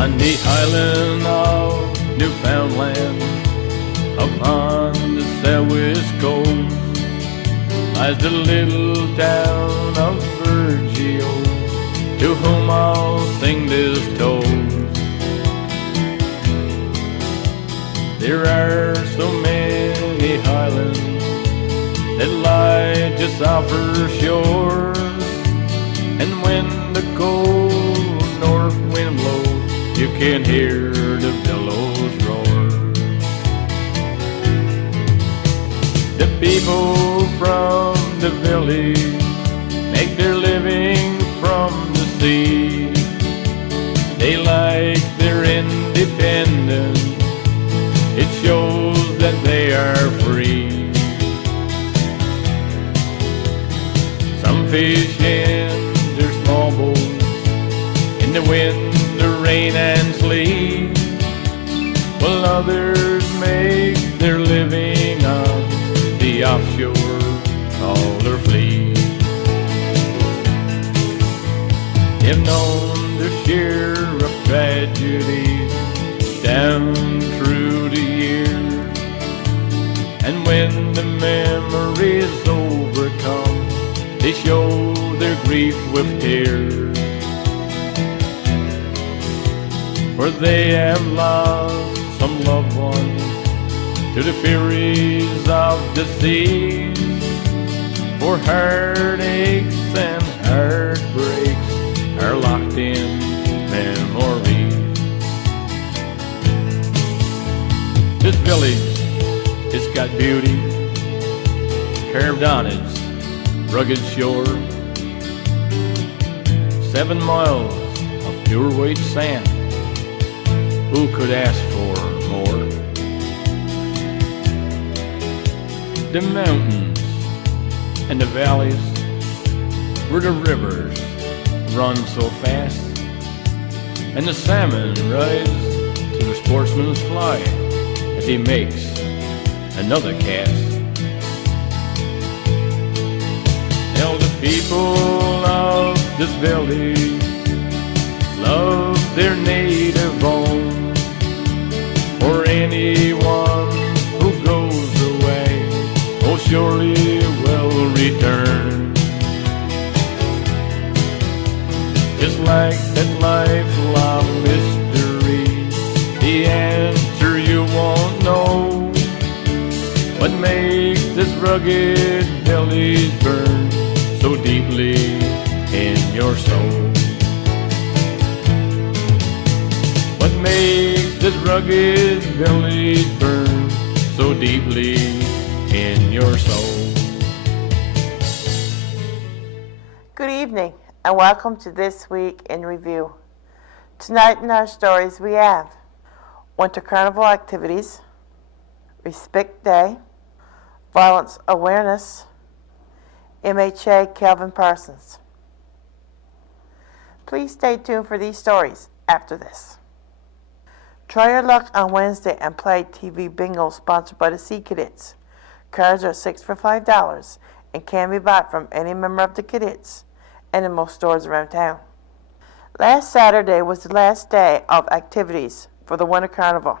On the island of Newfoundland, upon the southwest coast, lies the little town of Burgeo, to whom I'll sing this toast. There are so many highlands that lie just off her shore, and when the cold north wind blows, you can hear the billows roar. The people from the village make their living from the sea. They like their independence. It shows that they are free. Some fish in their small boats in the wind, the rain and sleet, while others make their living on the offshore trawler fleet. They've known their share of tragedies down through the years, and when the memories overcome, they show their grief with tears. For they have lost some loved ones to the furies of the seas, for heartaches and heartbreaks are locked in memories. This village has got beauty carved on its rugged shore. 7 miles of pure white sand, who could ask for more? The mountains and the valleys where the rivers run so fast, and the salmon rise to the sportsman's fly as he makes another cast. Now the people of this village love their native home, for anyone who goes away oh surely will return. Just like that lifelong mystery, the answer you won't know. What makes this rugged village burn so deeply in your soul? What makes this rugged village burn so deeply in your soul? Good evening and welcome to This Week in Review. Tonight in our stories we have Winter Carnival activities, Respect Day, Violence Awareness, MHA Calvin Parsons. Please stay tuned for these stories after this. Try your luck on Wednesday and play TV Bingo sponsored by the Sea Cadets. Cards are 6 for $5 and can be bought from any member of the Cadets and in most stores around town. Last Saturday was the last day of activities for the Winter Carnival.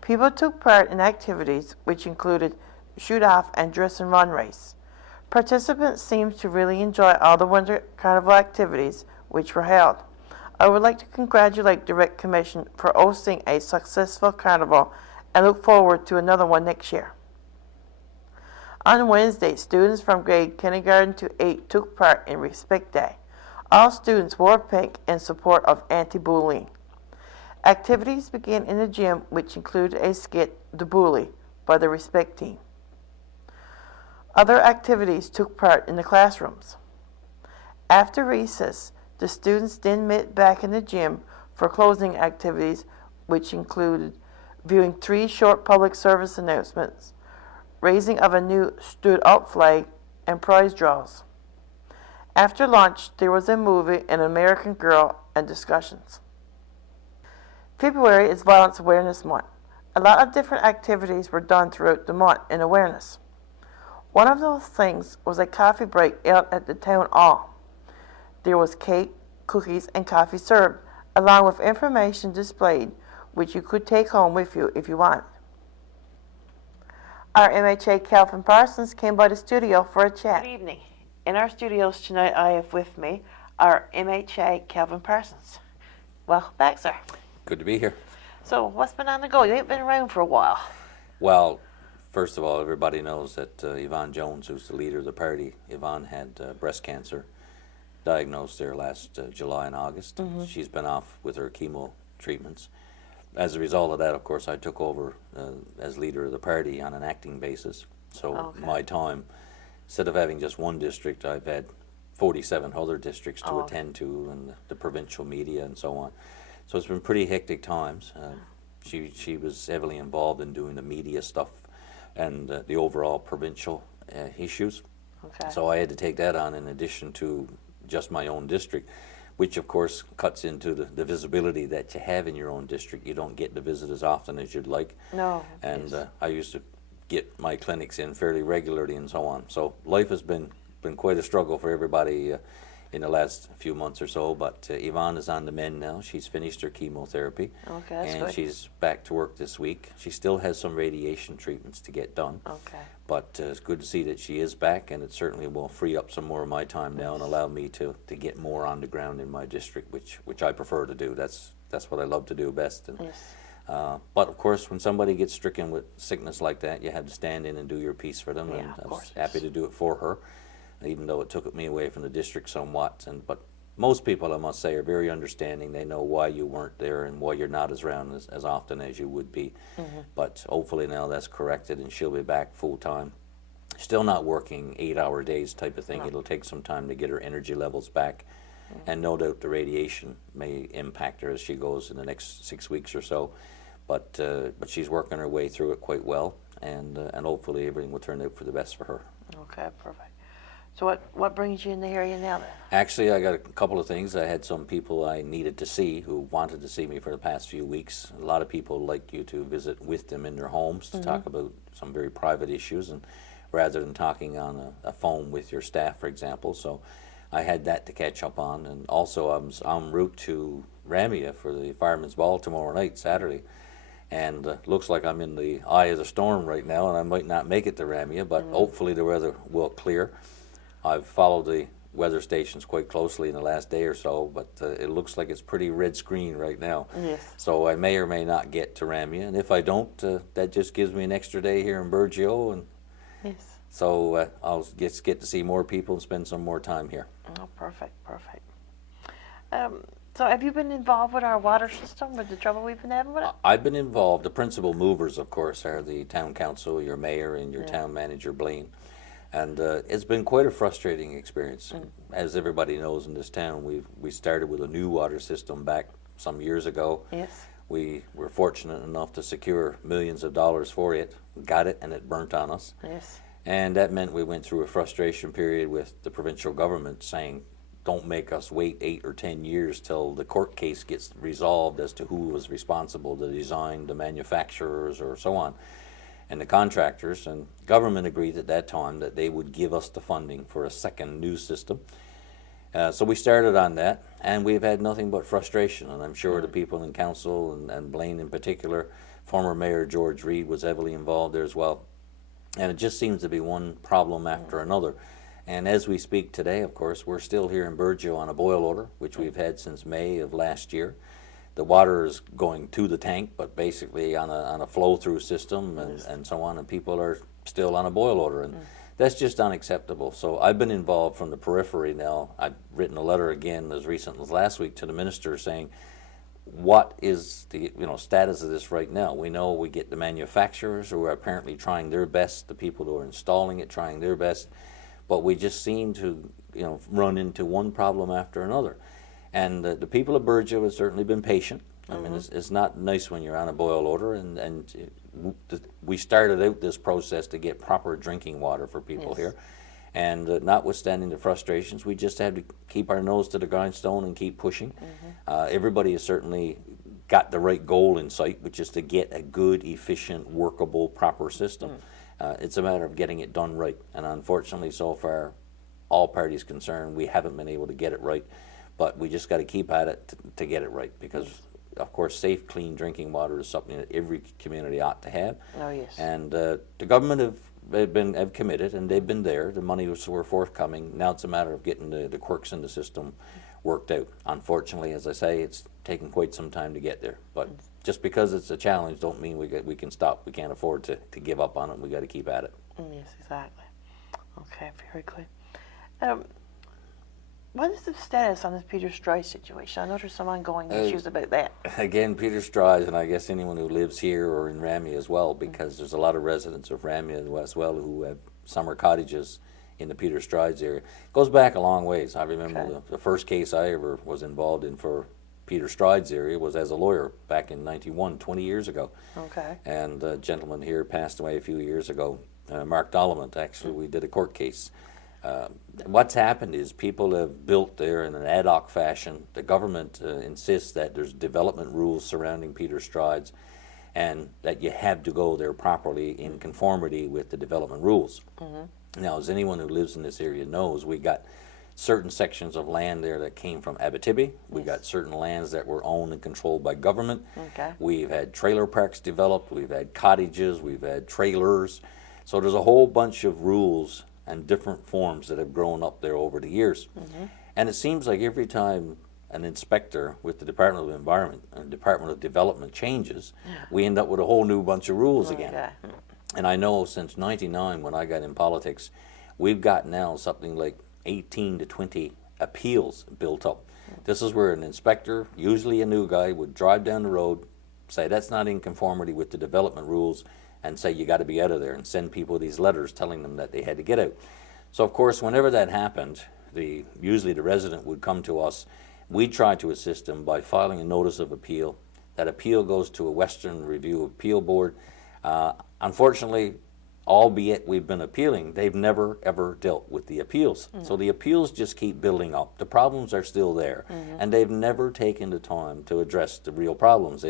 People took part in activities which included shoot-off and dress and run race. Participants seemed to really enjoy all the Winter Carnival activities which were held. I would like to congratulate the Rec Commission for hosting a successful carnival and look forward to another one next year. On Wednesday, students from grade kindergarten to 8 took part in Respect Day. All students wore pink in support of anti-bullying. Activities began in the gym, which included a skit, The Bully, by the Respect team. Other activities took part in the classrooms. After recess, the students then met back in the gym for closing activities, which included viewing 3 short public service announcements, raising of a new Stood Up flag, and prize draws. After lunch, there was a movie, An American Girl, and discussions. February is Violence Awareness Month. A lot of different activities were done throughout the month in awareness. One of those things was a coffee break out at the town hall. There was cake, cookies, and coffee served along with information displayed which you could take home with you if you want. Our MHA Calvin Parsons came by the studio for a chat. Good evening. In our studios tonight, I have with me our MHA Calvin Parsons. Welcome back, sir. Good to be here. So, what's been on the go? You ain't been around for a while. Well, first of all, everybody knows that Yvonne Jones, who's the leader of the party, Yvonne had breast cancer diagnosed there last July and August. Mm-hmm. She's been off with her chemo treatments. As a result of that, of course, I took over as leader of the party on an acting basis. So my time, instead of having just one district, I've had 47 other districts to attend to, and the provincial media and so on. So it's been pretty hectic times. She was heavily involved in doing the media stuff and the overall provincial issues. Okay. So I had to take that on in addition to just my own district, which of course cuts into the visibility that you have in your own district. You don't get to visit as often as you'd like. No. And I used to get my clinics in fairly regularly and so on. So life has been quite a struggle for everybody in the last few months or so, but Yvonne is on the mend now. She's finished her chemotherapy, and good. She's back to work this week. She still has some radiation treatments to get done, but it's good to see that she is back, and it certainly will free up some more of my time now and allow me to get more on the ground in my district, which I prefer to do. That's what I love to do best. And, but of course, when somebody gets stricken with sickness like that, you have to stand in and do your piece for them, and I was happy to do it for her, even though it took me away from the district somewhat. But most people, I must say, are very understanding. They know why you weren't there and why you're not as around as often as you would be. But hopefully now that's corrected and she'll be back full time. Still not working 8-hour days type of thing. It'll take some time to get her energy levels back. And no doubt the radiation may impact her as she goes in the next 6 weeks or so. But she's working her way through it quite well, and hopefully everything will turn out for the best for her. Okay, perfect. So what brings you in the area now then? Actually, I got a couple of things. I had some people I needed to see who wanted to see me for the past few weeks. A lot of people like you to visit with them in their homes to talk about some very private issues, and rather than talking on a phone with your staff, for example. So I had that to catch up on, and also I was en route to Ramia for the Fireman's Ball tomorrow night, Saturday. And looks like I'm in the eye of the storm right now, and I might not make it to Ramia, but hopefully the weather will clear. I've followed the weather stations quite closely in the last day or so, but it looks like it's pretty red screen right now. Yes. So I may or may not get to Ramia, and if I don't, that just gives me an extra day here in Burgeo, and so I'll get to see more people and spend some more time here. Oh, perfect, perfect. So have you been involved with our water system, with the trouble we've been having with it? I've been involved. The principal movers, of course, are the town council, your mayor, and your town manager, Blaine. And it's been quite a frustrating experience. As everybody knows in this town, we started with a new water system back some years ago. Yes. We were fortunate enough to secure millions of dollars for it, got it, and it burnt on us. Yes. And that meant we went through a frustration period with the provincial government saying, don't make us wait 8 or 10 years till the court case gets resolved as to who was responsible, the design, the manufacturers, or so on. And the contractors and government agreed at that time that they would give us the funding for a second new system. So we started on that, and we've had nothing but frustration, and I'm sure the people in council, and Blaine in particular, former Mayor George Reed was heavily involved there as well. And it just seems to be one problem after another. And as we speak today, of course, we're still here in Burgeo on a boil order, which we've had since May of last year. The water is going to the tank, but basically on a flow-through system and so on, and people are still on a boil order, and that's just unacceptable. So I've been involved from the periphery now. I've written a letter again as recent as last week to the minister saying, what is the status of this right now? We know we get the manufacturers who are apparently trying their best, the people who are installing it trying their best, but we just seem to run into one problem after another. And the people of Burgeo have certainly been patient. I mean, it's not nice when you're on a boil order, and we started out this process to get proper drinking water for people here. And notwithstanding the frustrations, we just have to keep our nose to the grindstone and keep pushing. Everybody has certainly got the right goal in sight, which is to get a good, efficient, workable, proper system. It's a matter of getting it done right. And unfortunately, so far, all parties concerned, we haven't been able to get it right. but we just got to keep at it to get it right, because of course safe, clean drinking water is something that every community ought to have. Oh, yes. And the government have committed, and they've been there. The money were forthcoming. Now it's a matter of getting the quirks in the system worked out. Unfortunately, as I say, it's taken quite some time to get there. But just because it's a challenge don't mean we can stop. We can't afford to give up on it. We got to keep at it. Yes, exactly. Okay, very good. What is the status on this Peter Stroy situation? I know there's some ongoing issues about that. Again, Peter Stroy, and I guess anyone who lives here or in Ramey as well, because there's a lot of residents of Ramey as well who have summer cottages in the Peter Stroy area. It goes back a long ways. I remember the first case I ever was involved in for Peter Stroy area was as a lawyer back in '91, 20 years ago. Okay. And a gentleman here passed away a few years ago, Mark Dollament. Actually, we did a court case. What's happened is people have built there in an ad hoc fashion. The government insists that there's development rules surrounding Peter Strides, and that you have to go there properly in conformity with the development rules. Now, as anyone who lives in this area knows, we got certain sections of land there that came from Abitibi. We got certain lands that were owned and controlled by government. Okay. We've had trailer parks developed. We've had cottages. We've had trailers. So there's a whole bunch of rules and different forms that have grown up there over the years. And it seems like every time an inspector with the Department of Environment and Department of Development changes, we end up with a whole new bunch of rules again. And I know since '99, when I got in politics, we've got now something like 18 to 20 appeals built up. This is where an inspector, usually a new guy, would drive down the road, say that's not in conformity with the development rules, and say you got to be out of there, and send people these letters telling them that they had to get out. So of course, whenever that happened, usually the resident would come to us. We try to assist them by filing a notice of appeal. That appeal goes to a Western Review Appeal Board. Unfortunately, albeit we've been appealing, they've never ever dealt with the appeals. So the appeals just keep building up. The problems are still there, and they've never taken the time to address the real problems.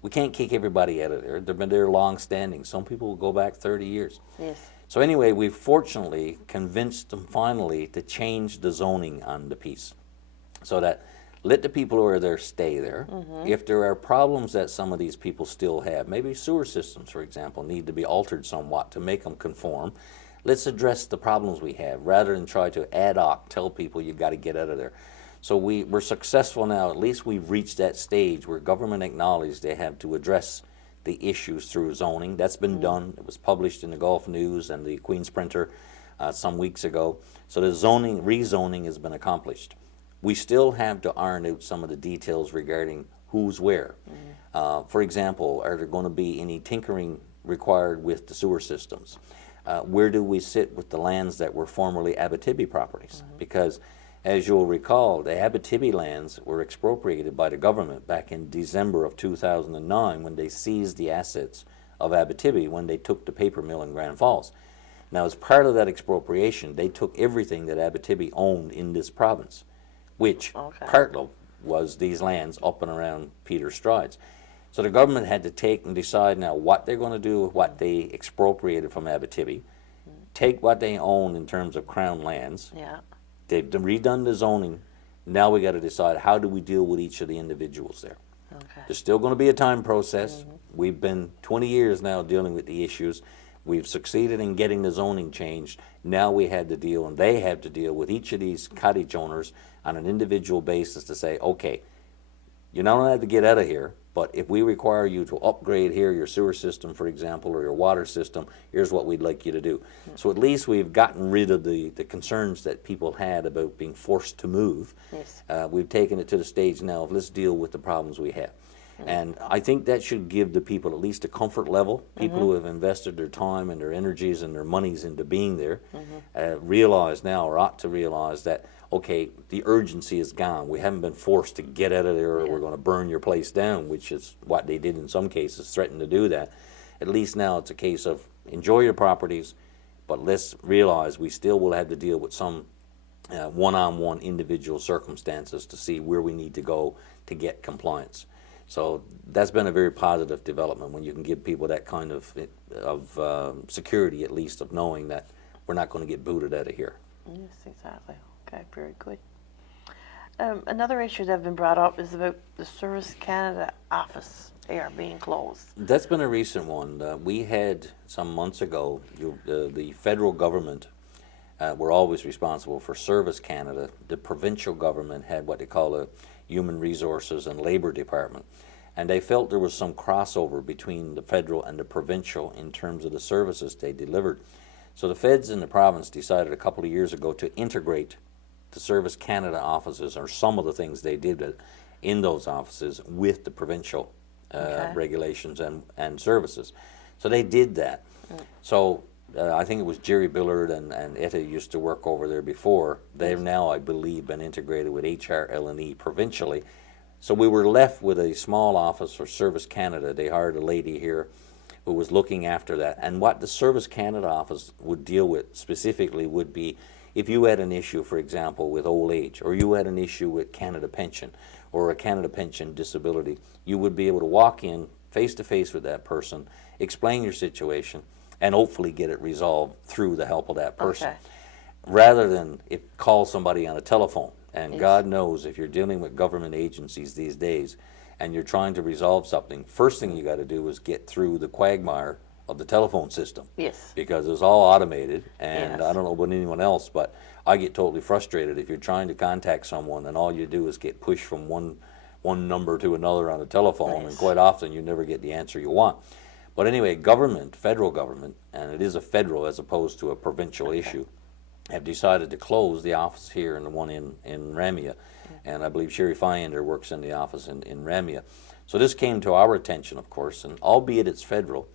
We can't kick everybody out of there. They've been there long standing. Some people will go back 30 years. Yes. So anyway, we've fortunately convinced them finally to change the zoning on the piece, so that let the people who are there stay there. If there are problems that some of these people still have, maybe sewer systems, for example, need to be altered somewhat to make them conform, let's address the problems we have rather than try to ad hoc tell people you got to get out of there. So we're successful now. At least we've reached that stage where government acknowledged they have to address the issues through zoning. That's been done. It was published in the Gulf News and the Queen's Printer some weeks ago. So the rezoning has been accomplished. We still have to iron out some of the details regarding who's where. For example, are there going to be any tinkering required with the sewer systems? Where do we sit with the lands that were formerly Abitibi properties? Because as you'll recall, the Abitibi lands were expropriated by the government back in December of 2009 when they seized the assets of Abitibi when they took the paper mill in Grand Falls. Now, as part of that expropriation, they took everything that Abitibi owned in this province, which part of was these lands up and around Peter Strides. So the government had to take and decide now what they're going to do with what they expropriated from Abitibi, take what they own in terms of Crown lands. They've redone the zoning. Now we got to decide how do we deal with each of the individuals there. There's still going to be a time process. We've been 20 years now dealing with the issues. We've succeeded in getting the zoning changed. Now we had to deal, and they have to deal with each of these cottage owners on an individual basis to say, okay, you not only have to get out of here, but if we require you to upgrade here your sewer system, for example, or your water system, here's what we'd like you to do. So at least we've gotten rid of the concerns that people had about being forced to move. We've taken it to the stage now of let's deal with the problems we have. And I think that should give the people at least a comfort level. People who have invested their time and their energies and their monies into being there realize now, or ought to realize, that, okay, the urgency is gone. We haven't been forced to get out of there or we're going to burn your place down, which is what they did in some cases, threatened to do that. At least now it's a case of enjoy your properties, but let's realize we still will have to deal with some one-on-one individual circumstances to see where we need to go to get compliance. So that's been a very positive development when you can give people that kind of security, at least, of knowing that we're not going to get booted out of here. Yes, exactly. Okay, very good. Another issue that has been brought up is about the Service Canada office. They are being closed. That's been a recent one. We had some months ago, the federal government were always responsible for Service Canada. The provincial government had what they call a Human Resources and Labor Department. And they felt there was some crossover between the federal and the provincial in terms of the services they delivered. So the feds in the province decided a couple of years ago to integrate the Service Canada offices, or some of the things they did in those offices, with the provincial regulations and services. So they did that. So I think it was Jerry Billard and Etta used to work over there before. They've now, I believe, been integrated with HRL&E provincially. So we were left with a small office for Service Canada. They hired a lady here who was looking after that. And what the Service Canada office would deal with specifically would be if you had an issue, for example, with old age, or you had an issue with Canada Pension, or a Canada Pension disability, you would be able to walk in face-to-face with that person, explain your situation, and hopefully get it resolved through the help of that person. Rather than call somebody on a telephone. And God knows if you're dealing with government agencies these days and you're trying to resolve something, first thing you got to do is get through the quagmire of the telephone system. Because it's all automated, and I don't know about anyone else, but I get totally frustrated if you're trying to contact someone and all you do is get pushed from one number to another on the telephone, and quite often you never get the answer you want. But anyway, government, federal government, and it is a federal as opposed to a provincial issue, have decided to close the office here and the one in Ramia. And I believe Sherry Fyander works in the office in Ramia. So this came to our attention, of course, and albeit it's federal,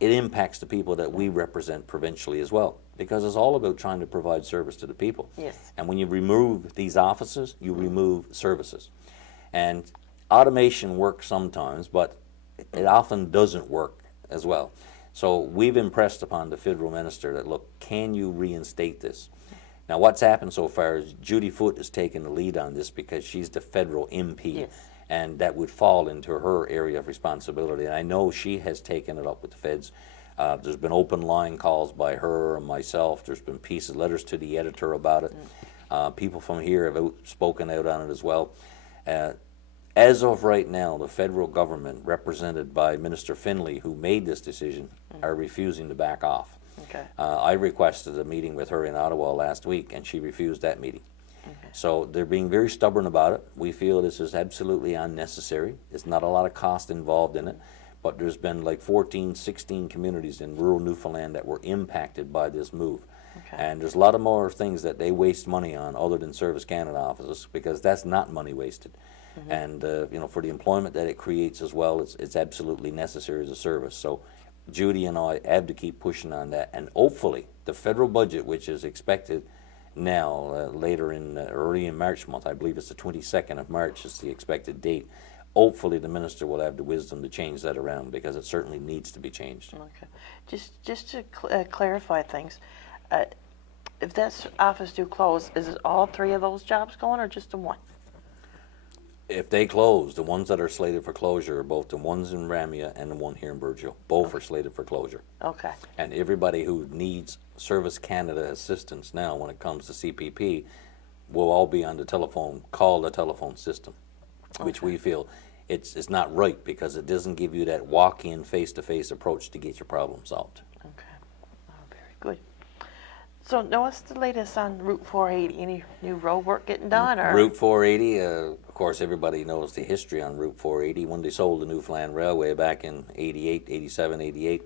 it impacts the people that we represent provincially as well, because it's all about trying to provide service to the people. And when you remove these offices, you remove services. And automation works sometimes, but it often doesn't work as well. So we've impressed upon the federal minister that, look, can you reinstate this? Now what's happened so far is Judy Foote has taken the lead on this because she's the federal MP, and that would fall into her area of responsibility. And I know she has taken it up with the feds. There's been open line calls by her and myself. There's been letters to the editor about it. People from here have spoken out on it as well. As of right now, the federal government, represented by Minister Finley, who made this decision, are refusing to back off. I requested a meeting with her in Ottawa last week, and she refused that meeting. So they're being very stubborn about it. We feel this is absolutely unnecessary. There's not a lot of cost involved in it, but there's been like 14, 16 communities in rural Newfoundland that were impacted by this move. And there's a lot of more things that they waste money on other than Service Canada offices, because that's not money wasted. And you know, for the employment that it creates as well, it's absolutely necessary as a service. So Judy and I have to keep pushing on that, and hopefully the federal budget, which is expected now later in early in March month, I believe it's the 22nd of March is the expected date. Hopefully the minister will have the wisdom to change that around, because it certainly needs to be changed. Just to clarify things, if that office do close, is it all three of those jobs going, or just the one? If they close, the ones that are slated for closure are both the ones in Ramia and the one here in Burgeo. Both are slated for closure. And everybody who needs Service Canada assistance now when it comes to CPP will all be on the telephone, call the telephone system, which we feel it's not right, because it doesn't give you that walk-in, face-to-face approach to get your problem solved. Very good. So now what's the latest on Route 480? Any new road work getting done? Or? Route 480, of course, everybody knows the history on Route 480. When they sold the Newfoundland Railway back in 88, 87, 88,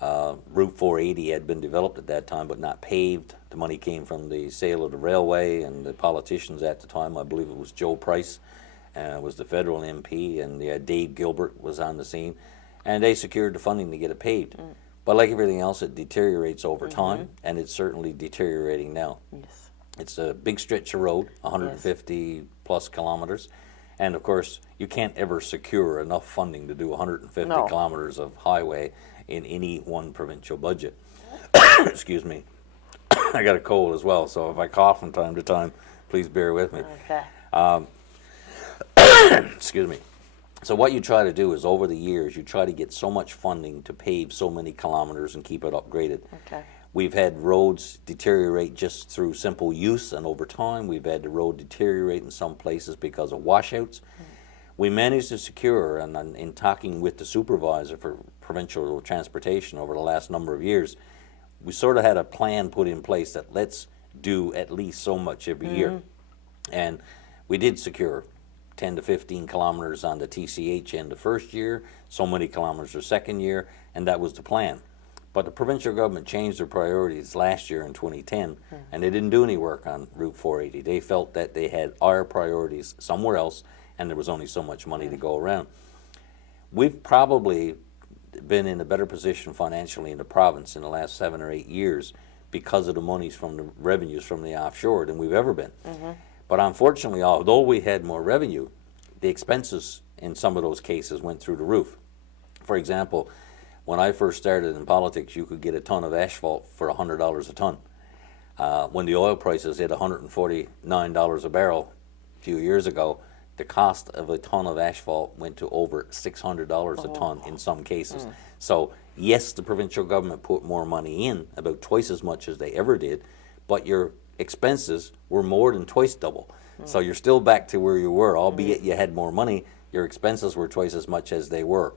Route 480 had been developed at that time but not paved. The money came from the sale of the railway, and the politicians at the time, I believe it was Joe Price, was the federal MP, and Dave Gilbert was on the scene, and they secured the funding to get it paved. But like everything else, it deteriorates over time, and it's certainly deteriorating now. It's a big stretch of road, 150 plus kilometers, and of course you can't ever secure enough funding to do 150 kilometers of highway in any one provincial budget. Excuse me. I got a cold as well, so if I cough from time to time, please bear with me. Excuse me. So what you try to do is, over the years, you try to get so much funding to pave so many kilometers and keep it upgraded. We've had roads deteriorate just through simple use and over time. We've had the road deteriorate in some places because of washouts. We managed to secure, and in talking with the supervisor for provincial transportation over the last number of years, we sort of had a plan put in place that let's do at least so much every year. And we did secure 10 to 15 kilometers on the TCH end the first year, so many kilometers the second year, and that was the plan. But the provincial government changed their priorities last year in 2010, and they didn't do any work on Route 480. They felt that they had our priorities somewhere else, and there was only so much money to go around. We've probably been in a better position financially in the province in the last 7 or 8 years because of the monies from the revenues from the offshore than we've ever been. But unfortunately, although we had more revenue, the expenses in some of those cases went through the roof. For example, when I first started in politics, you could get a ton of asphalt for $100 a ton. When the oil prices hit $149 a barrel a few years ago, the cost of a ton of asphalt went to over $600 a ton in some cases. So yes, the provincial government put more money in, about twice as much as they ever did, but your expenses were more than twice double. So you're still back to where you were, albeit you had more money, your expenses were twice as much as they were.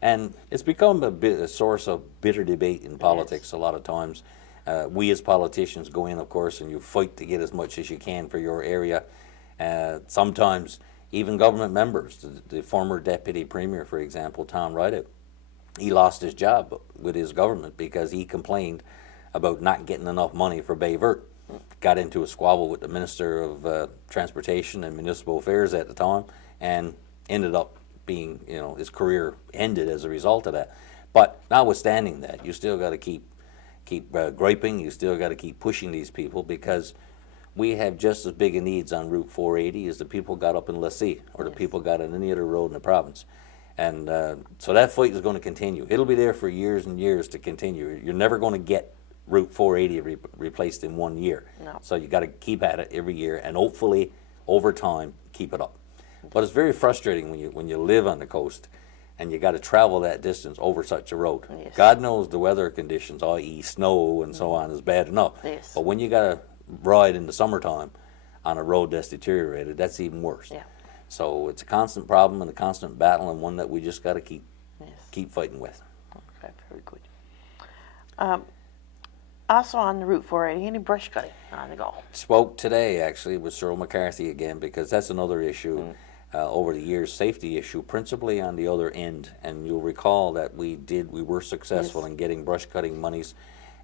And it's become a source of bitter debate in politics a lot of times. We as politicians go in, of course, and you fight to get as much as you can for your area. Sometimes even government members, the former deputy premier, for example, Tom Rideout, he lost his job with his government because he complained about not getting enough money for Bay Vert. Got into a squabble with the Minister of Transportation and Municipal Affairs at the time, and ended up being, his career ended as a result of that. But notwithstanding that, you still got to keep griping. You still got to keep pushing these people, because we have just as big a needs on Route 480 as the people got up in Lassie or the people got on any other road in the province. And so that fight is going to continue. It'll be there for years and years to continue. You're never going to get Route 480 replaced in 1 year. No. So you got to keep at it every year, and hopefully over time keep it up. But it's very frustrating when you live on the coast and you got to travel that distance over such a road. Yes. God knows the weather conditions, i.e. snow and so on, is bad enough. Yes. But when you got to ride in the summertime on a road that's deteriorated, that's even worse. Yeah. So it's a constant problem and a constant battle, and one that we just got to keep fighting with. Okay, very good. Also on the Route 480, any brush cutting on the go? Spoke today actually with Cyril McCarthy again, because that's another issue over the years, safety issue, principally on the other end. And you'll recall that we were successful in getting brush cutting monies.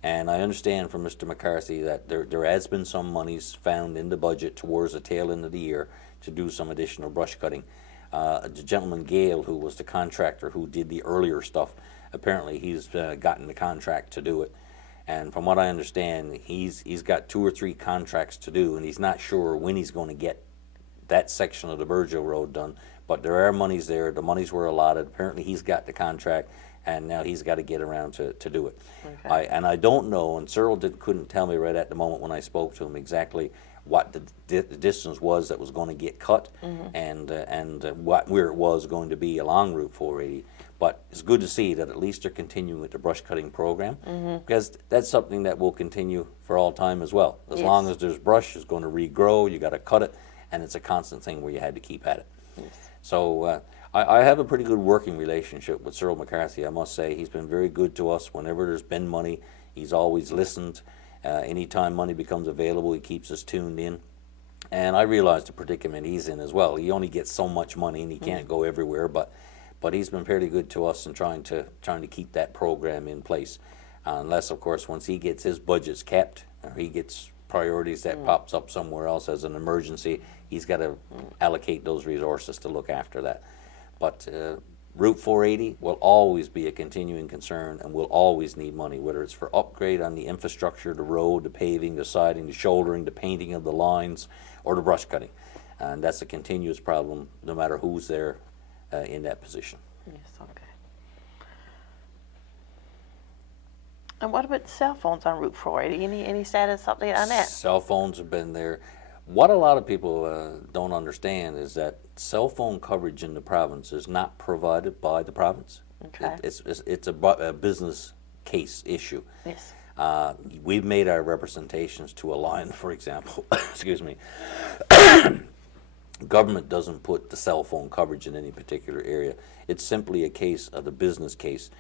And I understand from Mr. McCarthy that there has been some monies found in the budget towards the tail end of the year to do some additional brush cutting. The gentleman Gale, who was the contractor who did the earlier stuff, apparently he's gotten the contract to do it. And from what I understand, he's got 2 or 3 contracts to do, and he's not sure when he's going to get that section of the Burgeo Road done. But there are monies there. The monies were allotted. Apparently he's got the contract, and now he's got to get around to do it. Okay. I don't know, and Cyril couldn't tell me right at the moment when I spoke to him exactly what the distance was that was going to get cut, and where it was going to be along Route 480. But it's good to see that at least they're continuing with the brush cutting program, because that's something that will continue for all time as well. As long as there's brush, it's going to regrow, you got to cut it, and it's a constant thing where you had to keep at it. So I have a pretty good working relationship with Cyril McCarthy, I must say. He's been very good to us whenever there's been money. He's always listened. Anytime money becomes available, he keeps us tuned in. And I realize the predicament he's in as well. He only gets so much money and he can't go everywhere, but he's been fairly good to us in trying to keep that program in place. Unless, of course, once he gets his budgets capped, or he gets priorities that pops up somewhere else as an emergency, he's got to allocate those resources to look after that. But Route 480 will always be a continuing concern and will always need money, whether it's for upgrade on the infrastructure, the road, the paving, the siding, the shouldering, the painting of the lines, or the brush cutting. And that's a continuous problem no matter who's there in that position. Yes, okay. And what about cell phones on Route 480? Any status update on that? Cell phones have been there. What a lot of people don't understand is that cell phone coverage in the province is not provided by the province. Okay. It's a business case issue. Yes. We've made our representations to a line, for example, excuse me, government doesn't put the cell phone coverage in any particular area. It's simply a case of the business case.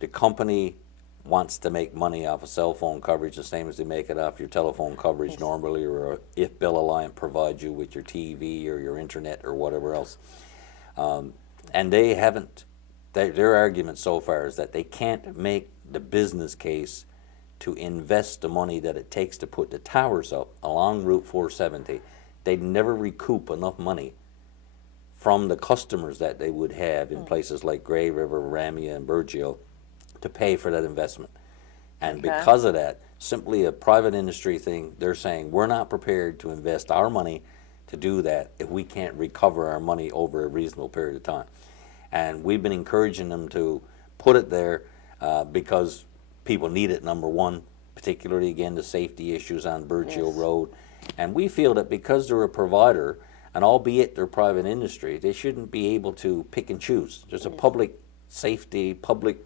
The company wants to make money off of cell phone coverage the same as they make it off your telephone coverage normally, or if Bill Alliant provides you with your TV or your internet or whatever else. And they haven't, their argument so far is that they can't make the business case to invest the money that it takes to put the towers up along Route 470. They'd never recoup enough money from the customers that they would have in places like Grey River, Ramia, and Burgeo to pay for that investment. And because of that, simply a private industry thing, they're saying we're not prepared to invest our money to do that if we can't recover our money over a reasonable period of time. And we've been encouraging them to put it there because people need it, number one, particularly, again, the safety issues on Burgeo Road. And we feel that because they're a provider, and albeit they're private industry, they shouldn't be able to pick and choose. There's a public safety, public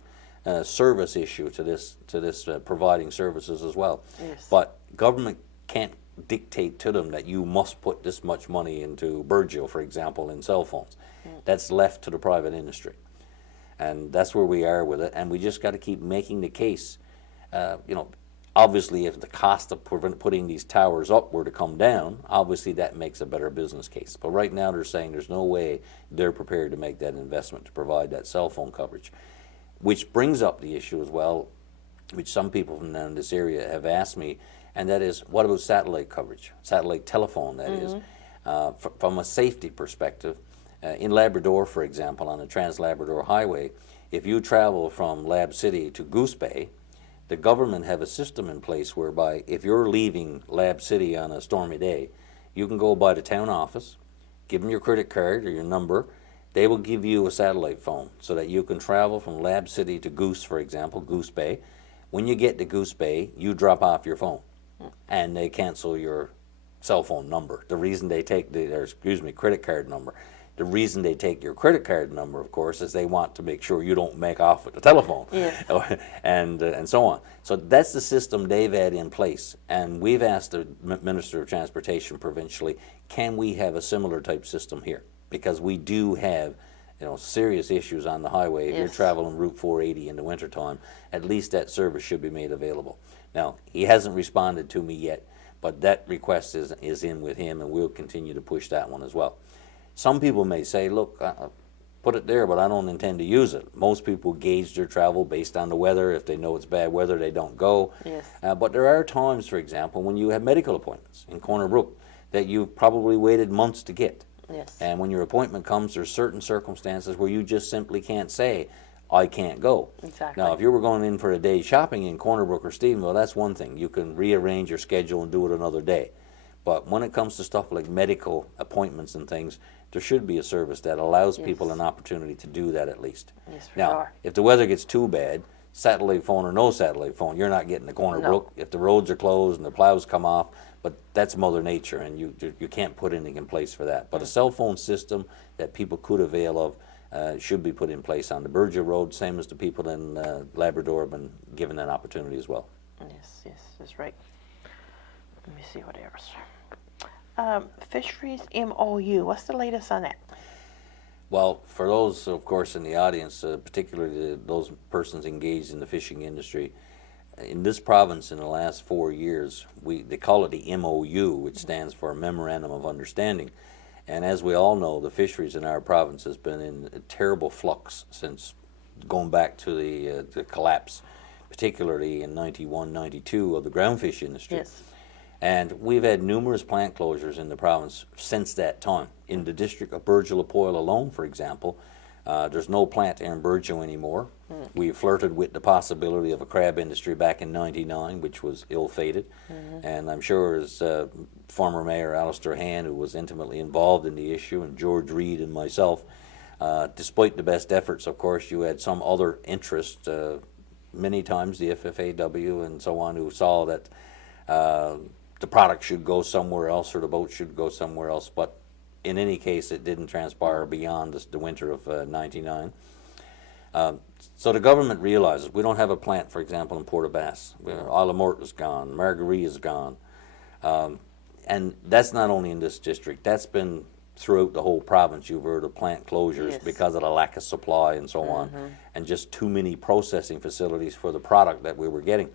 service issue to this providing services as well. But government can't dictate to them that you must put this much money into Burgeo, for example, in cell phones. That's left to the private industry. And that's where we are with it, and we just got to keep making the case. You know, obviously, if the cost of putting these towers up were to come down, obviously that makes a better business case. But right now they're saying there's no way they're prepared to make that investment to provide that cell phone coverage. Which brings up the issue as well, which some people from down in this area have asked me, and that is, what about satellite coverage, satellite telephone, that is. From a safety perspective, in Labrador, for example, on the Trans-Labrador Highway, if you travel from Lab City to Goose Bay, the government have a system in place whereby if you're leaving Lab City on a stormy day, you can go by the town office, give them your credit card or your number. They will give you a satellite phone so that you can travel from Lab City to Goose, for example, Goose Bay. When you get to Goose Bay, you drop off your phone and they cancel your cell phone number. The reason they take credit card number. The reason they take your credit card number, of course, is they want to make sure you don't make off with the telephone, and so on. So that's the system they've had in place. And we've asked the Minister of Transportation provincially, can we have a similar type system here? Because we do have, you know, serious issues on the highway. If you're traveling Route 480 in the wintertime, at least that service should be made available. Now, he hasn't responded to me yet, but that request is in with him, and we'll continue to push that one as well. Some people may say, look, put it there, but I don't intend to use it. Most people gauge their travel based on the weather. If they know it's bad weather, they don't go. But there are times, for example, when you have medical appointments in Corner Brook that you've probably waited months to get. And when your appointment comes, there's certain circumstances where you just simply can't say, I can't go. Now, if you were going in for a day shopping in Corner Brook or Stephenville, that's one thing. You can rearrange your schedule and do it another day. But when it comes to stuff like medical appointments and things, there should be a service that allows people an opportunity to do that at least. Now, if the weather gets too bad, satellite phone or no satellite phone, you're not getting to Corner Brook. If the roads are closed and the plows come off, but that's Mother Nature, and you can't put anything in place for that. But a cell phone system that people could avail of should be put in place on the Burgeo Road, same as the people in Labrador have been given that opportunity as well. Yes, that's right. Let me see what else. Fisheries MOU, what's the latest on that? Well, for those, of course, in the audience, particularly those persons engaged in the fishing industry, in this province in the last 4 years, they call it the MOU, which stands for Memorandum of Understanding. And as we all know, the fisheries in our province has been in a terrible flux since going back to the collapse, particularly in 91, 92 of the groundfish industry. And we've had numerous plant closures in the province since that time. In the district of Burgeo-Lapoil alone, for example, there's no plant in Burgeo anymore. We flirted with the possibility of a crab industry back in '99, which was ill-fated. And I'm sure as former Mayor Alistair Hand, who was intimately involved in the issue, and George Reid and myself, despite the best efforts, of course, you had some other interest, many times the FFAW and so on, who saw that the product should go somewhere else or the boat should go somewhere else. But in any case, it didn't transpire beyond the winter of '99. So the government realizes we don't have a plant, for example, in Port aux Basques. Isle of Mort is gone, Marguerite is gone. And that's not only in this district, that's been throughout the whole province. You've heard of plant closures Yes. because of the lack of supply and so on, and just too many processing facilities for the product that we were getting.